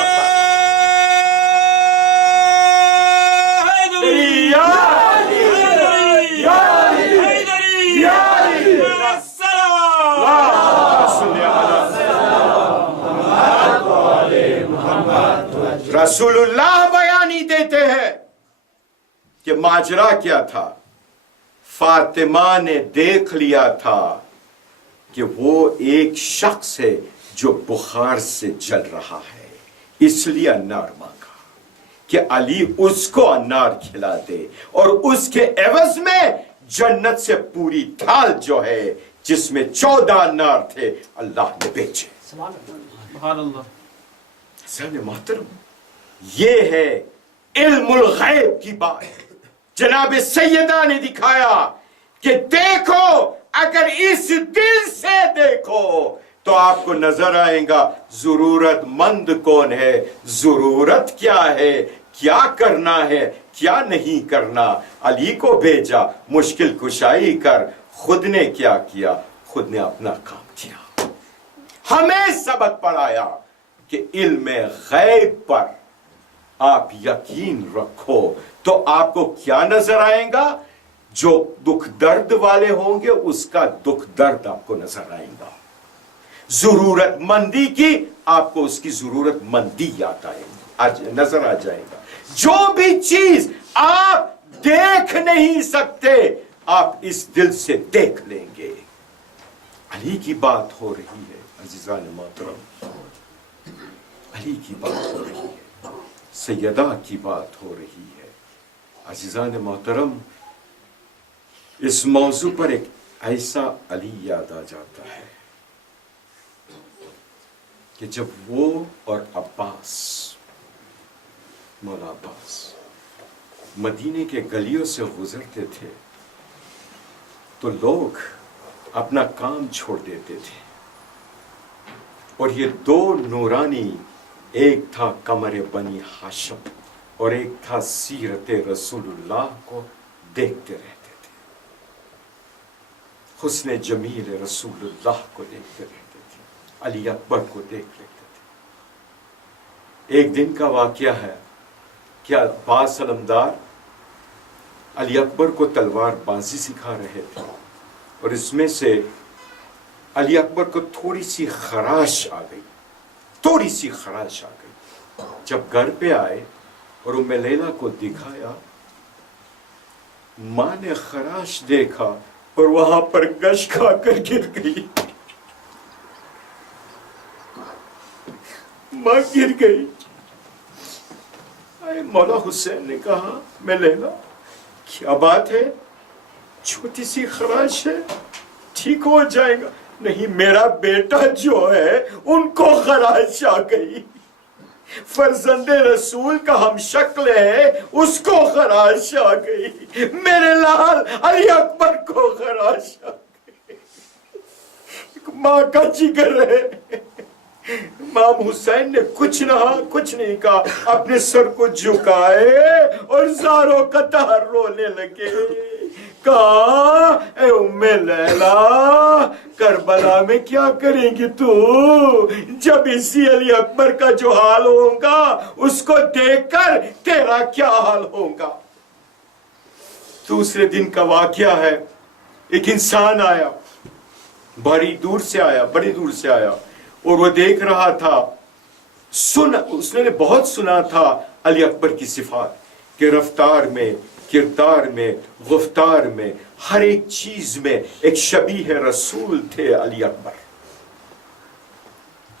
رسول اللہ بیانی دیتے ہیں کہ ماجرا کیا تھا۔ فاطمہ نے دیکھ لیا تھا کہ وہ ایک شخص ہے جو بخار سے جل رہا ہے، اس لیے انار مانگا کہ علی اس کو انار کھلا دے، اور اس کے عوض میں جنت سے پوری تھال جو ہے جس میں 14 انار تھے اللہ نے بیچے۔ سبحان اللہ۔ حضرت محترم، یہ ہے علم الغیب کی بات۔ جناب سیدہ نے دکھایا کہ دیکھو، اگر اس دل سے دیکھو تو آپ کو نظر آئے گا ضرورت مند کون ہے، ضرورت کیا ہے، کیا کرنا ہے، کیا نہیں کرنا۔ علی کو بھیجا مشکل کشائی کر، خود نے کیا کیا؟ خود نے اپنا کام کیا۔ ہمیں سبق پڑھایا کہ علم غیب پر آپ یقین رکھو تو آپ کو کیا نظر آئے گا؟ جو دکھ درد والے ہوں گے اس کا دکھ درد آپ کو نظر آئے گا۔ ضرورت مندی کی آپ کو اس کی ضرورت مندی یاد آئے گی، نظر آ جائے گا۔ جو بھی چیز آپ دیکھ نہیں سکتے آپ اس دل سے دیکھ لیں گے۔ علی کی بات ہو رہی ہے عزیزان محترم، علی کی بات ہو رہی ہے، سیدہ کی بات ہو رہی ہے۔ عزیزان محترم، اس موضوع پر ایک ایسا علی یاد آ جاتا ہے کہ جب وہ اور عباس، مولا عباس مدینے کے گلیوں سے گزرتے تھے تو لوگ اپنا کام چھوڑ دیتے تھے، اور یہ 2 نورانی، ایک تھا قمر بنی ہاشم اور ایک تھا سیرت رسول اللہ کو دیکھتے رہتے تھے، حسن جمیل رسول اللہ کو دیکھتے رہتے تھے، علی اکبر کو دیکھ لیتے تھے۔ ایک دن کا واقعہ ہے کہ عباس علمدار علی اکبر کو تلوار بازی سکھا رہے تھے، اور اس میں سے علی اکبر کو تھوڑی سی خراش آ گئی، تھوڑی سی خراش آ گئی۔ جب گھر پہ آئے اور ام لیلہ کو دکھایا، ماں نے خراش دیکھا اور وہاں پر گش کھا کر گر گئی، ماں گر گئی۔ مولا حسین نے کہا میں لیلا کیا بات ہے، چھوٹی سی خراش ہے، ٹھیک ہو جائے گا۔ نہیں، میرا بیٹا جو ہے ان کو خراش آ گئی، فرزند رسول کا ہم شکل ہے، اس کو خراش آ گئی، میرے لال علی اکبر کو خراش آ گئی۔ ماں کا جگر ہے۔ امام حسین نے کچھ نہیں کہا، اپنے سر کو جھکائے اور زاروں قطار رونے لگے۔ کہا اے ام لیلا، کربلا میں کیا کریں گی تو، جب اسی علی اکبر کا جو حال ہوگا اس کو دیکھ کر تیرا کیا حال ہوگا۔ دوسرے دن کا واقعہ ہے، ایک انسان آیا، بڑی دور سے آیا اور وہ دیکھ رہا تھا، اس نے بہت سنا تھا علی اکبر کی صفات کہ رفتار میں، کردار میں، گفتار میں، ہر ایک چیز میں ایک شبیہ رسول تھے علی اکبر۔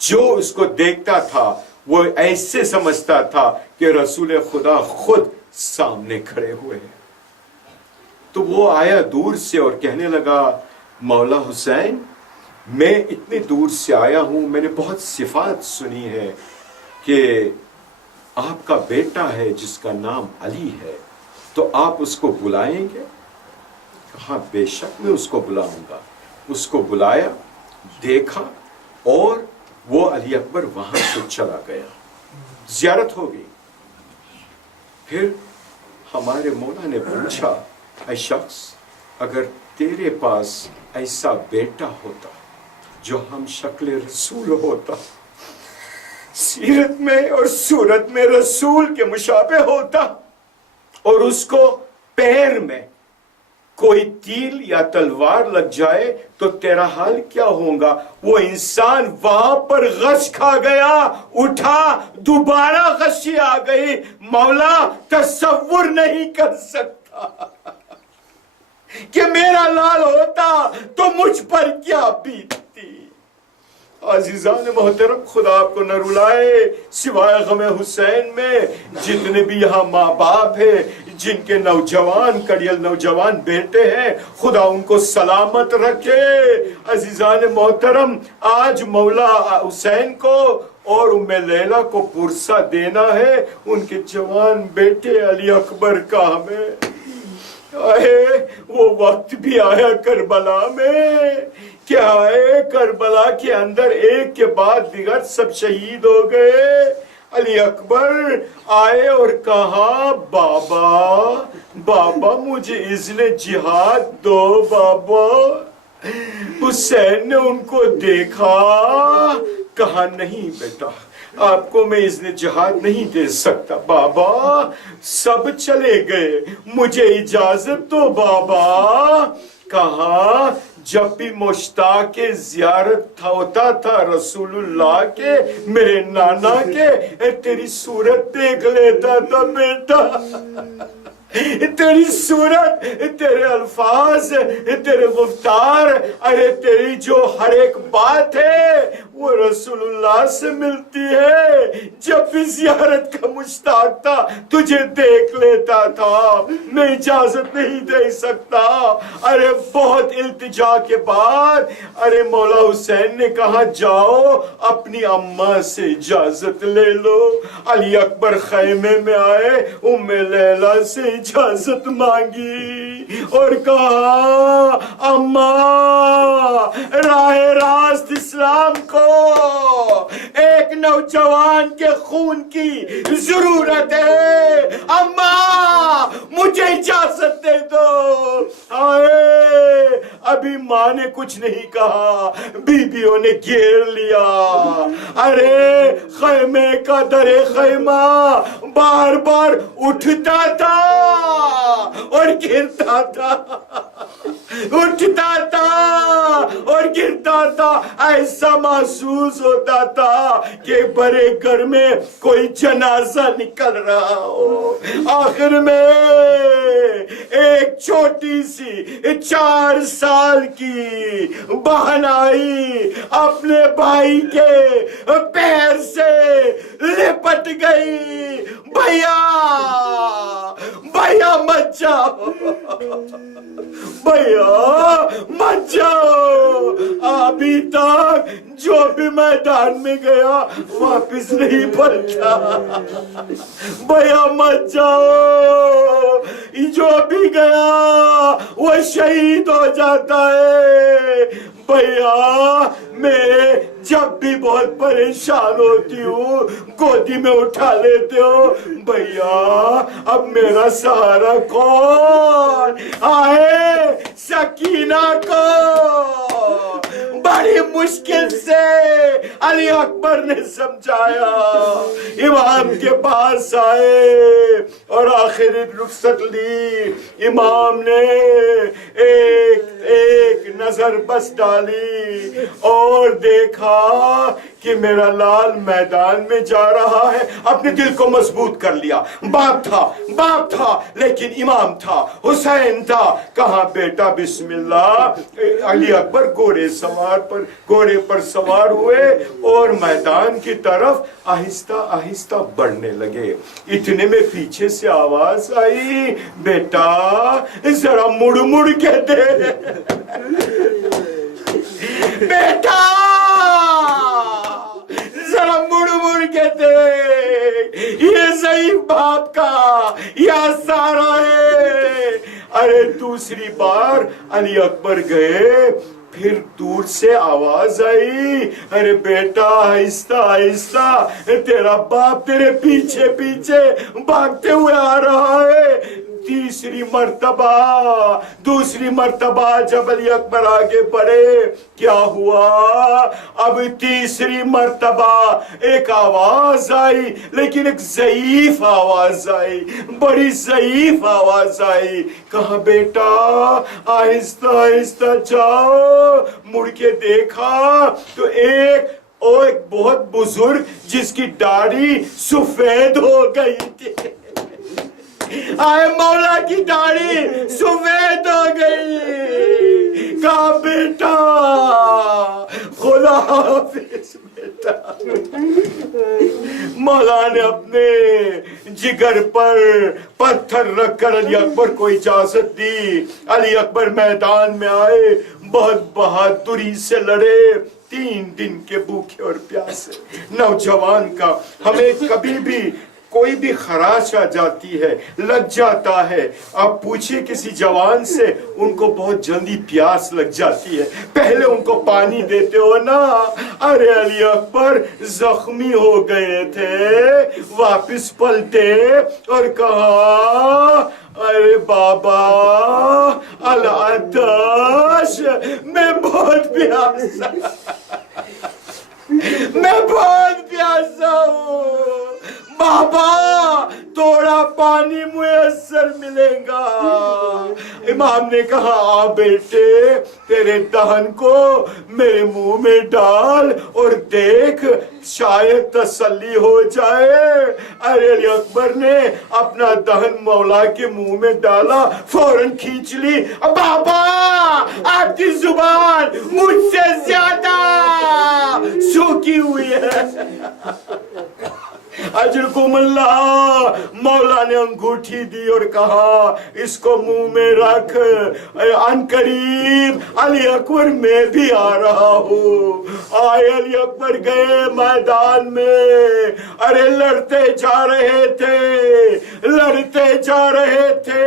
جو اس کو دیکھتا تھا وہ ایسے سمجھتا تھا کہ رسول خدا خود سامنے کھڑے ہوئے ہیں۔ تو وہ آیا دور سے اور کہنے لگا، مولا حسین، میں اتنے دور سے آیا ہوں، میں نے بہت صفات سنی ہے کہ آپ کا بیٹا ہے جس کا نام علی ہے، تو آپ اس کو بلائیں گے؟ کہا بے شک میں اس کو بلاؤں گا۔ اس کو بلایا، دیکھا، اور وہ علی اکبر وہاں سے چلا گیا، زیارت ہو گئی۔ پھر ہمارے مولا نے پوچھا، اے شخص، اگر تیرے پاس ایسا بیٹا ہوتا جو ہم شکل رسول ہوتا، سیرت میں اور صورت میں رسول کے مشابہ ہوتا، اور اس کو پیر میں کوئی تیر یا تلوار لگ جائے تو تیرا حال کیا ہوگا؟ وہ انسان وہاں پر غش کھا گیا، اٹھا، دوبارہ غشی آ گئی، مولا تصور نہیں کر سکتا کہ میرا لال ہوتا تو مجھ پر کیا بیتتی۔ عزیزان محترم، خدا آپ کو نہ رلائے، سوائے غم حسین میں جتنے بھی یہاں ماں باپ ہیں، جن کے نوجوان کڑیل نوجوان بیٹے ہیں، خدا ان کو سلامت رکھے۔ عزیزان محترم، آج مولا حسین کو اور ام لیلا کو پرسہ دینا ہے ان کے جوان بیٹے علی اکبر کا۔ ہمیں وہ وقت بھی آیا کربلا میں، کیا ہے کربلا کے اندر ایک کے بعد دیگر سب شہید ہو گئے۔ علی اکبر آئے اور کہا، بابا مجھے اذن جہاد دو بابا۔ حسین نے ان کو دیکھا، کہا نہیں بیٹا، آپ کو میں اذن جہاد نہیں دے سکتا بابا، سب چلے گئے، مجھے اجازت دو بابا۔ کہا جب بھی مشتاق زیارت ہوتا تھا رسول اللہ کے، میرے نانا کے، تیری صورت دیکھ لیتا تھا بیٹا، تیری صورت، تیرے الفاظ، تیرے گفتار، ارے تیری جو ہر ایک بات ہے وہ رسول اللہ سے ملتی ہے۔ جب بھی زیارت کا مشتاق تھا تجھے دیکھ لیتا تھا، میں اجازت نہیں دے سکتا۔ ارے بہت التجا کے بعد ارے مولا حسین نے کہا، جاؤ اپنی اماں سے اجازت لے لو۔ علی اکبر خیمے میں آئے، ام لیلا سے اجازت مانگی اور کہا، اماں راہ راست اسلام کو ایک نوجوان کے خون کی ضرورت ہے، اماں مجھے اجازت دے دو۔ آئے ابھی ماں نے کچھ نہیں کہا، بیویوں نے گھیر لیا۔ ارے خیمے کا در خیمہ بار بار اٹھتا تھا اور گرتا تھا، اٹھتا تھا اور گرتا تھا۔ ایسا محسوس ہوتا تھا کہ بڑے گھر میں کوئی جنازہ نکل رہا ہو۔ آخر میں ایک چھوٹی سی 4 سال کی بہن آئی، اپنے بھائی کے پیر سے لپٹ گئی، بھیا بھیا مت جاؤ، بھیا مت جاؤ، ابھی تک جو بھی میدان میں گیا واپس نہیں پلٹا، بھیا مت جاؤ، جو بھی گیا وہ شہید ہو جاتا ہے۔ بھیا میں جب بھی بہت پریشان ہوتی ہوں گودی میں اٹھا لیتے ہو، بھیا اب میرا سہارا کون؟ آئے سکینہ کو بڑی مشکل سے علی اکبر نے سمجھایا، امام کے پاس آئے اور آخری رخصت لی۔ امام نے ایک نظر بس ڈالی اور دیکھا کہ میرا لال میدان میں جا رہا ہے، اپنے دل کو مضبوط کر لیا۔ باپ تھا لیکن امام تھا، حسین تھا۔ کہا بیٹا بسم اللہ۔ علی اکبر گھوڑے پر سوار ہوئے اور میدان کی طرف آہستہ آہستہ بڑھنے لگے۔ اتنے میں پیچھے سے آواز آئی، بیٹا ذرا مڑ کے دے، بیٹا ذرا مڑ کے دیکھ، یہ ضعیف باپ کا یا سارا ہے۔ ارے دوسری بار علی اکبر گئے، پھر دور سے آواز آئی، ارے بیٹا آہستہ آہستہ، تیرا باپ تیرے پیچھے پیچھے بھاگتے ہوئے آ رہا ہے۔ دوسری مرتبہ جب علی اکبر آگے بڑھے، کیا ہوا؟ اب تیسری مرتبہ ایک آواز آئی، لیکن ایک ضعیف آواز آئی، بڑی ضعیف آواز آئی۔ کہا بیٹا آہستہ آہستہ جاؤ۔ مڑ کے دیکھا تو ایک بہت بزرگ جس کی داڑھی سفید ہو گئی تھی، آئے مولا کی داڑھی سفید ہو گئی۔ کہا بیٹا خدا حافظ بیٹا۔ مولا نے اپنے جگر پر پتھر رکھ کر علی اکبر کو اجازت دی۔ علی اکبر میدان میں آئے، بہت بہادری سے لڑے، 3 دن کے بھوکے اور پیاسے۔ نوجوان کا ہمیں کبھی بھی کوئی بھی خراش آ جاتی ہے، لگ جاتا ہے، آپ پوچھئے کسی جوان سے، ان کو بہت جلدی پیاس لگ جاتی ہے، پہلے ان کو پانی دیتے ہو نا۔ ارے علی اکبر زخمی ہو گئے تھے، واپس پلٹے اور کہا، ارے بابا العطش، میں بہت پیاسا، میں بہت پیاسا ہوں، بابا تھوڑا پانی میسر ملے گا۔ امام نے کہا آ بیٹے، تیرے دہن کو میرے منہ میں ڈال اور دیکھ شاید تسلی ہو جائے۔ ارے علی اکبر نے اپنا دہن مولا کے منہ میں ڈالا، فوراً کھینچ لی۔ بابا آپ کی زبان مجھ سے زیادہ سوکھی ہوئی ہے۔ اجرکم اللہ۔ مولا نے انگوٹھی دی اور کہا اس کو منہ میں رکھ، ان قریب علی اکبر میں بھی آ رہا ہوں۔ آئے علی اکبر گئے میدان میں، ارے لڑتے جا رہے تھے، لڑتے جا رہے تھے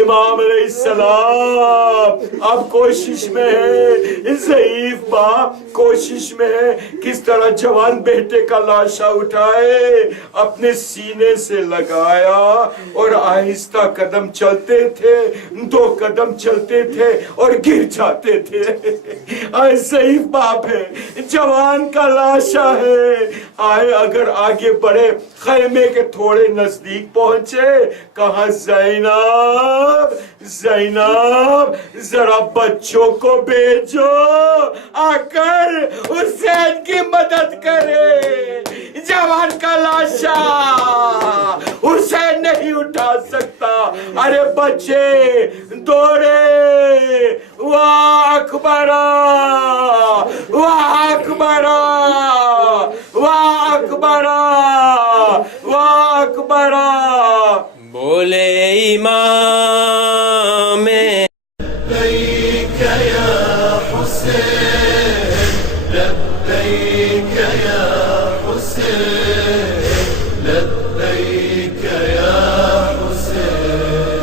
امام علیہ السلام اب کوشش میں ہے، ضعیف باپ کوشش میں ہے کس طرح جوان بیٹے کا لاشا اٹھائے، اپنے سینے سے لگایا اور آہستہ قدم چلتے تھے، 2 قدم چلتے تھے اور گر جاتے تھے۔ آئے ضعیف باپ ہے، جوان کا لاشا ہے، آئے اگر آگے بڑھے، خیمے کے تھوڑے نزدیک پہنچے، کہا زینب زینب ذرا بچوں کو بھیجو آ کر حسین کی مدد کرے، جوان کا لاشا حسین نہیں اٹھا سکتا۔ ارے بچے دوڑے، واہ اکبرا واہ اکبرا واہ اکبرا واہ اکبرا، بولے امام